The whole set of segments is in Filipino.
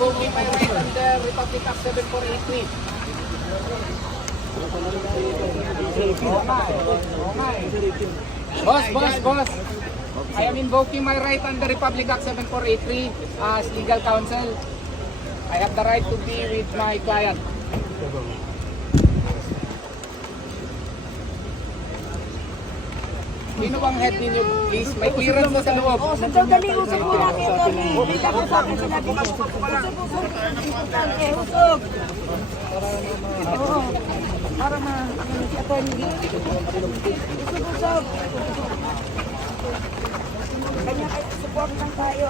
invoking my right under Republic Act 7483. Boss, boss, boss. I am invoking my right under Republic Act 7483 as legal counsel. I have the right to be with my client. Sino bang head ninyo, please? May clearance sa loob. Oh, sandali, usap muna kayo, Tony. Hindi ako sa akin sinabi ko. Usap, usap. Importante, usap. Oo. Para ma, ano si attorney. Usap, usap. Kanya kayo, support lang tayo.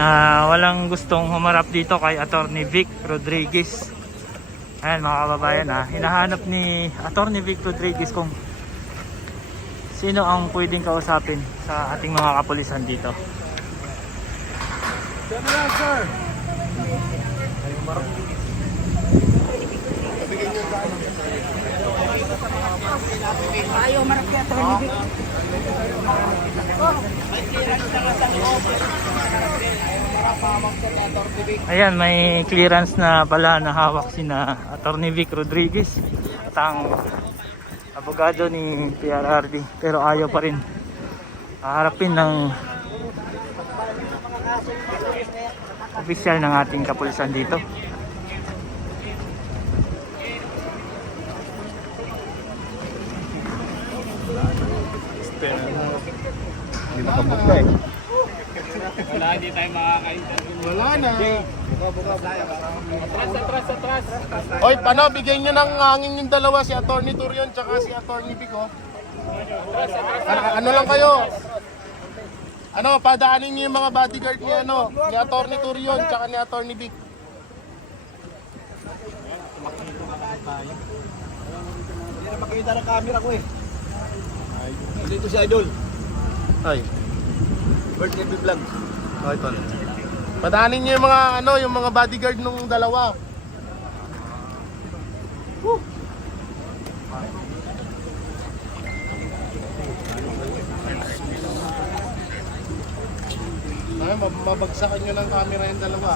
Ah, walang gustong humarap dito kay Attorney Vic Rodriguez. Ayan mga kababayan, ah, hinahanap ni Attorney Vic Rodriguez kung sino ang pwedeng kausapin sa ating mga kapulisan dito. Ayaw marap kay attorney. Ayan, may clearance na pala na hawak si na Attorney Vic Rodriguez at ang abogado ni PRRD pero ayaw pa rin. Haharapin ng opisyal ng ating kapulisan dito. Wala, hindi tayo makaka-interview. Wala na. Atras, atras, atras. Oy, paano, bigyan nyo ng hangin yung dalawa, si Attorney Turion tsaka si Attorney Pico. Ano, ano lang kayo? Ano, padaanin nyo yung mga bodyguard ni, ano, ni Attorney Turion tsaka ni Attorney Vic. Makita ng camera ko eh. Dito si Idol. Ay, Birthday vlog. ay, ito na. Padaanin nyo yung mga, ano, yung mga bodyguard nung dalawa. Woo! Ay, mab- mabagsakan nyo ng camera yung dalawa.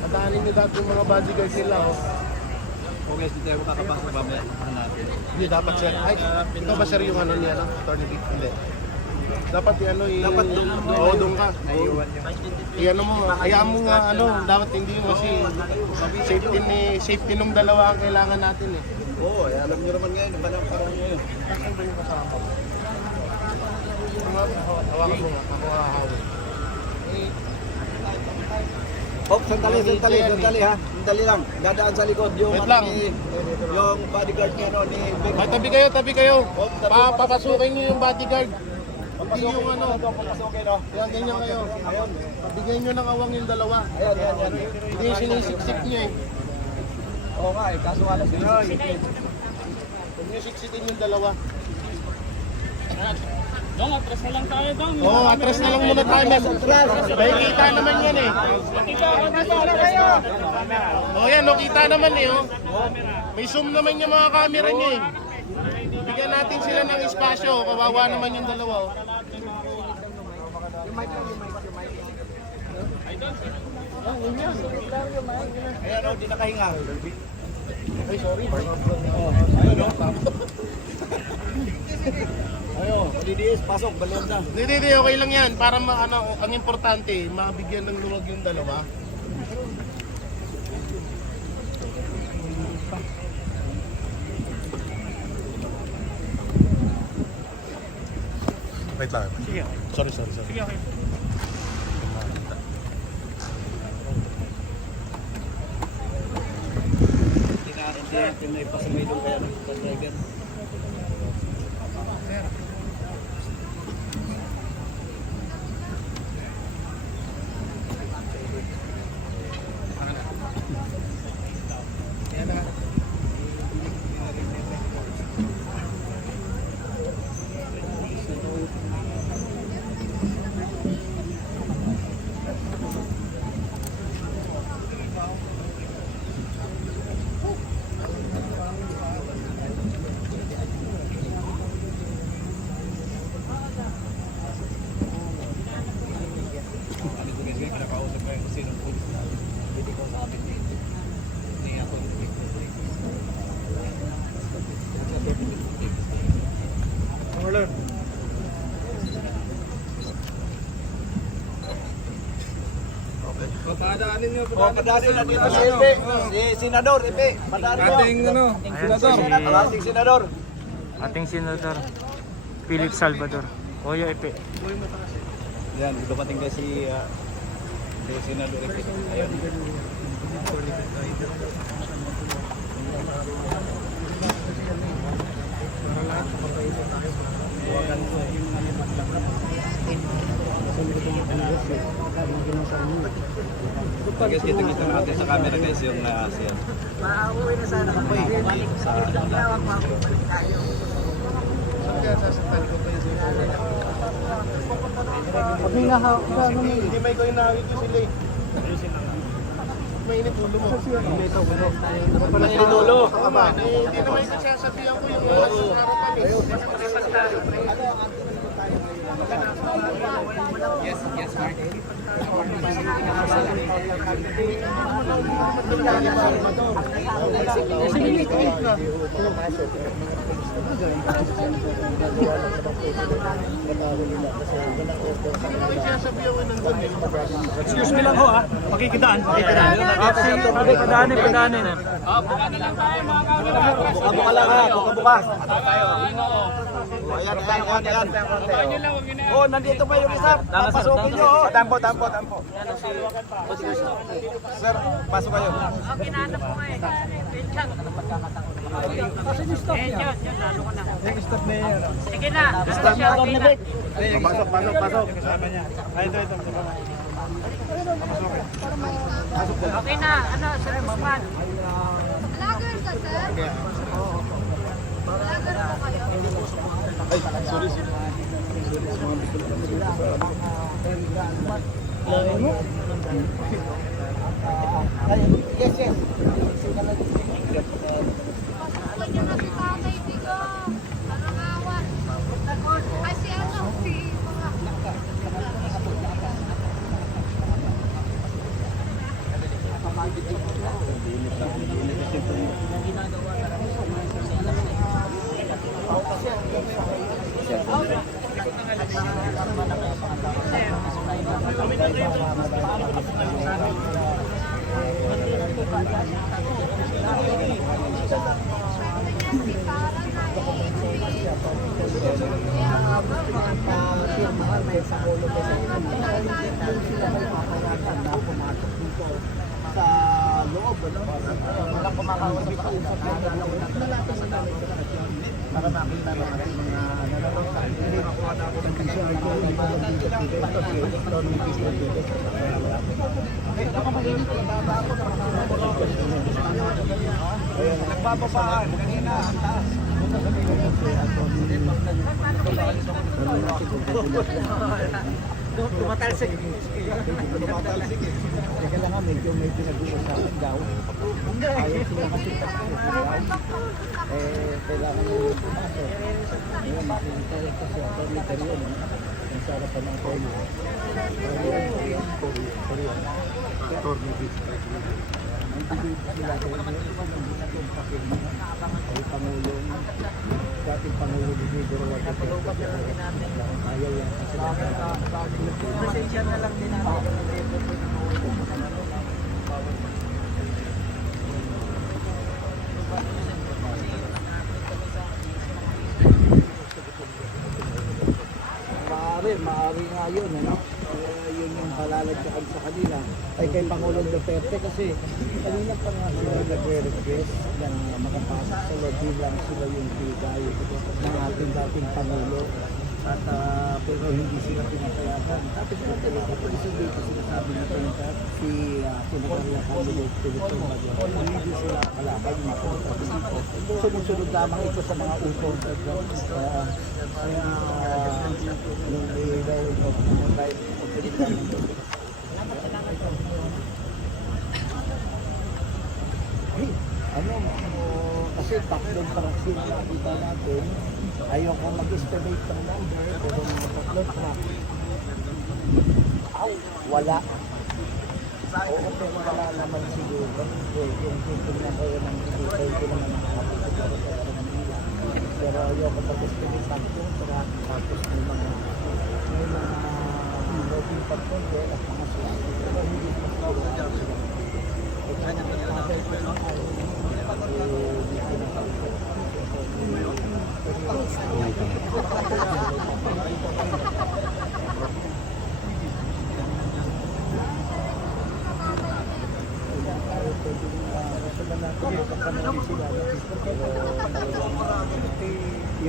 Padaanin nyo dati yung mga bodyguard nila, oh. Okay, hindi tayo makakapasok mamaya. Ano natin? Hindi, dapat sir. Ay, ito ba sir yung ano niya, ano? Attorney Vic? Hindi. Dapat yung ano, yung... Dapat doon- Oo, doon ka. Naiiwan niyo. Iyan mo, hayaan mo nga ano, dapat hindi yun kasi safety ni safety nung dalawa ang kailangan natin eh. Oo, eh, alam niyo naman ngayon, iba na ang parang ngayon. Saan ba yung kasama? Mga hawakan mo nga, ako hahawin. Oh, sandali, sandali, sandali ha. Sandali lang. Dadaan sa likod yung, Wait ano, lang. ni, yung bodyguard niya no, ni Vic. Ay, tabi kayo, tabi kayo. Pa papasukin niyo yung bodyguard. Hindi yung ano, Papasukin no. yan ganyan kayo. Bigyan niyo ng awang yung dalawa. Ayan, ayan, ayan. Hindi yung sinisiksik niya eh. Oo nga eh, kaso nga lang sinisisip. Huwag niyo siksikin yung dalawa. Dong, atras na lang tayo, Dong. Oo, oh, atras na lang muna tayo. ma'am. Dahil kita naman yan eh. Oh, yan, no, kita naman eh. Oh. May zoom naman yung mga camera niya eh. Bigyan natin sila ng espasyo. Kawawa naman yung dalawa. Oh. Ayan o, di nakahinga. Ay, sorry. Ayun o. Ayun, DDS, pasok, balenda. Hindi, hindi, okay lang yan. Para ma, ano, ang importante, mabigyan ng luwag yung dalawa. Wait lang. Sige, Sorry, sorry, sorry. sige, okay. Hindi natin na ipasamay doon kaya ng driver. Yeah. O, padaanin na dito si Ipe. Si Senador, Ipe. Padaanin mo. Ating ano, Senador. Ating Senador. Ating senador, Philip Salvador. Oyo Epe. Yan, dumating kasi si uh, si Senador Ipe. Ayun. Guys, kita kita natin sa camera guys yung uh, siya. Hindi may ko inaawit ko sila eh. Mainit ulo mo. Mainit ulo. Tama. Eh, Hindi naman yung sasabihan ko yung mga araw kami. Excuse me lang ho ah. Makikidaan. Makikidaan. Okay, padaanin, padaanin. Buka-buka lang ha. Buka-buka. Ayan, ayan, ayan, ayan. Oh, nandito pa yung isa. Papasukin nyo. Oh. Tampo, tampo, tampo. Sir, pasok kayo. Pasok, pasok, pasok. Ay, ito, ito. Okay na, ano, Sir Guzman. Vlogger ka, sir? Vlogger po kayo? Yes, yes. Ako niyo na si Tatay Digo. Nangangawan. Ay, si ano, si mga... Si Tara na Sa loob, ano? Walang kumakausap sa usap. Para makita naman ang mga nanonood. Hindi makuha na ako ng PCR ko. Lang dito dito. Ito si Electronic Business dito. Ako mahinig ko. Baba ako na Nagbababaan. Kanina, ang taas. Tumatalsik. Tumatalsik eh. Teka lang nga, medyo may pinag-uusapan daw. Ayaw sila kasi. Eh, kailangan nyo pumasok. Ngayon, makikita rin kasi ang permitter yun. Kung sa harapan ng Toyo. Ayun, Toyo, Toyo. attorney Vic Rodriguez. Nandito sila doon sa ay Pangulong, dating Pangulong Vigoro Rodriguez. Ayaw yan kasi Pasensya na lang din natin. Maaari, maaari nga yun, ano? Palalagyan sa kanila. Ay kay Pangulong Duterte kasi kanina pa nga sila nagre-request na makapasok sa loob bilang sila yung bigay ng ating dating Pangulo. At ah, pero hindi sila pinapayagan. Tapos po talaga po isa dito sinasabi na Penta, si uh, Senator Candidate Pilipin Baguio, hindi sila kalaban mga dito. Sumusunod lamang ito sa mga utos at uh, kaya nung ilaw ng live Hey, ano, uh, kasi na nakita natin, ayaw ko mag-estimate ng number, pero mga tatlong truck, ay, wala. Oo, pero wala naman siguro. Yung titignan ko yun ang ibigay ko naman ang kapitid ko ng nila. Pero ayaw ko mag-estimate tatlong truck, tapos may mga, may mga loading patrol at mga swak. Pero hindi ko sila sila.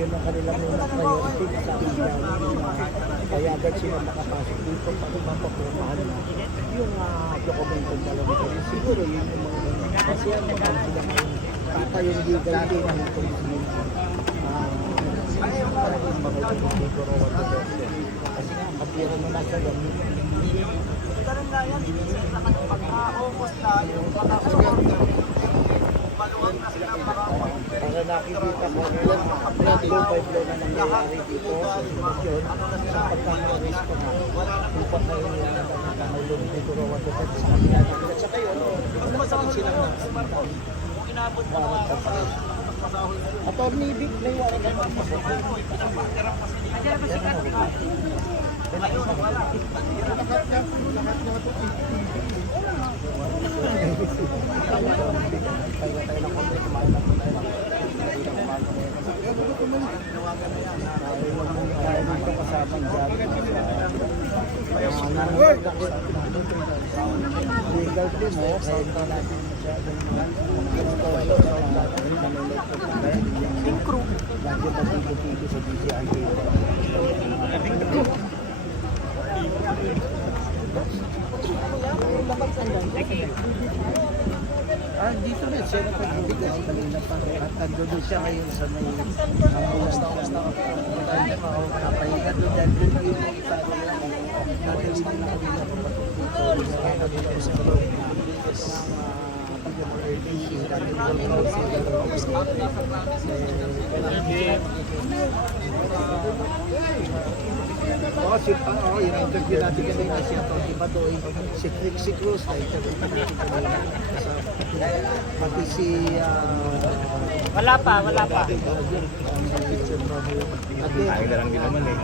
Yun ang kanilang unang priority sa amin Kaya agad sila makapasok dito para mapapurmahan na yung uh, dokumento talaga. Siguro yun yung mga kasi ang mga sila ngayon tatayo yung legal team ng policemen. Ah, mga Kasi nga, kapira mo nasa yan. Karoon na yan, pag-aukos na yung para nakikita ko ilan flow by flow na nangyayari dito sa sitwasyon sa pagkakaris ko nga yung pagkakaroon na pagkakaroon dito raw at sa kanila at saka yun masakit silang nakikita inabot mo Attorney Vic, may wala ka magpasok. Dito kasama dyan. Legal team mo, kahit na natin masyadong yung crew. Lagi pa dito sa DCRD. Ah, dito rin. Siya na pagbibigas kanina pa. At nandun siya ngayon sa may ambulance. Kapahinga doon. Dahil doon na yung itago lang. Nadali din na kami na papatok dito. Nakakabili ko sa loob. Pag-emergency. Dahil Oo, si, ah, oo, yung interview natin kanina, si Tony Badoy, si Trixie Cruz, na interview natin kanina. Sa, pati si, ah, Wala pa, wala pa. At then, ay, lang din naman eh.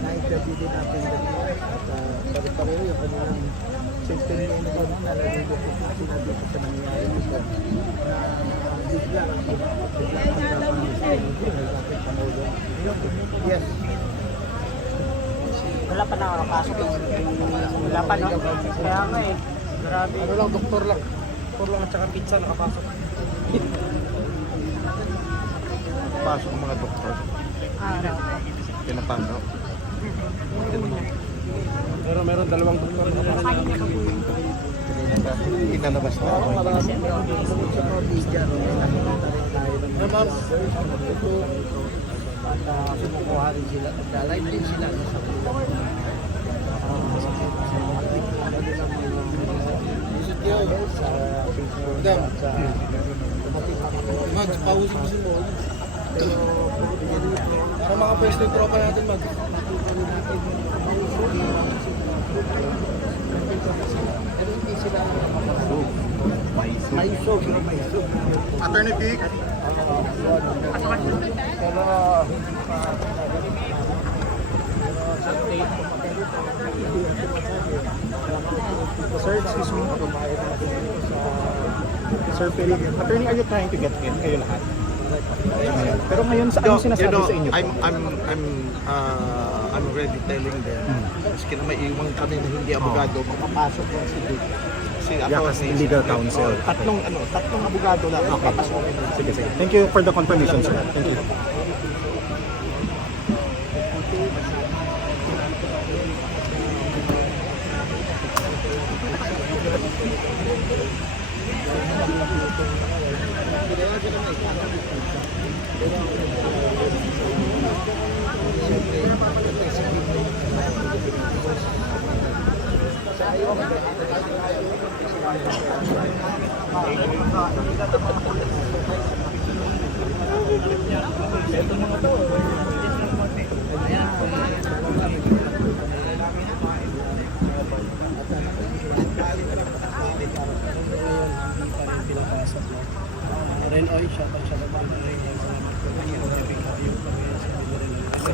Na-interview din natin. At uh, pare-pareho yung kanilang sentiment ko na nalagay ko po sa nangyayari. Na bigla, bigla sa Pangulo. Yes. Wala pa nakakapasok. Wala pa, no? Kaya nga eh. Grabe. Ano lang, doktor lang. Doktor lang at saka pizza nakapasok. Pasok ang mga doktor. Pinapasok. Pero meron dalawang doktor na Pinalabas na. Marami bukod At uh, sumukuha rin sila. Nag-live din sila sa sa Facebook at sa Mag, pausin mo pero Para mga first day tropa natin mag. pero hindi sila may usog. Attorney Vic, Pero, Sir, excuse me, babayad natin sa Sir Philip. Attorney, are you trying to get in? Kayo lahat? Pero ngayon, sa ano sinasabi sa inyo? I'm I'm I'm uh, I'm already telling them. Maski na may iwan kami na hindi abogado, makapasok lang si Vic. Si Yeah, kasi legal counsel. Tatlong ano, tatlong abogado lang Okay. makapasok. Sige, sige. Thank you for the confirmation, sir. Thank you.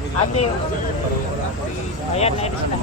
Ate, ayan, ayan sila.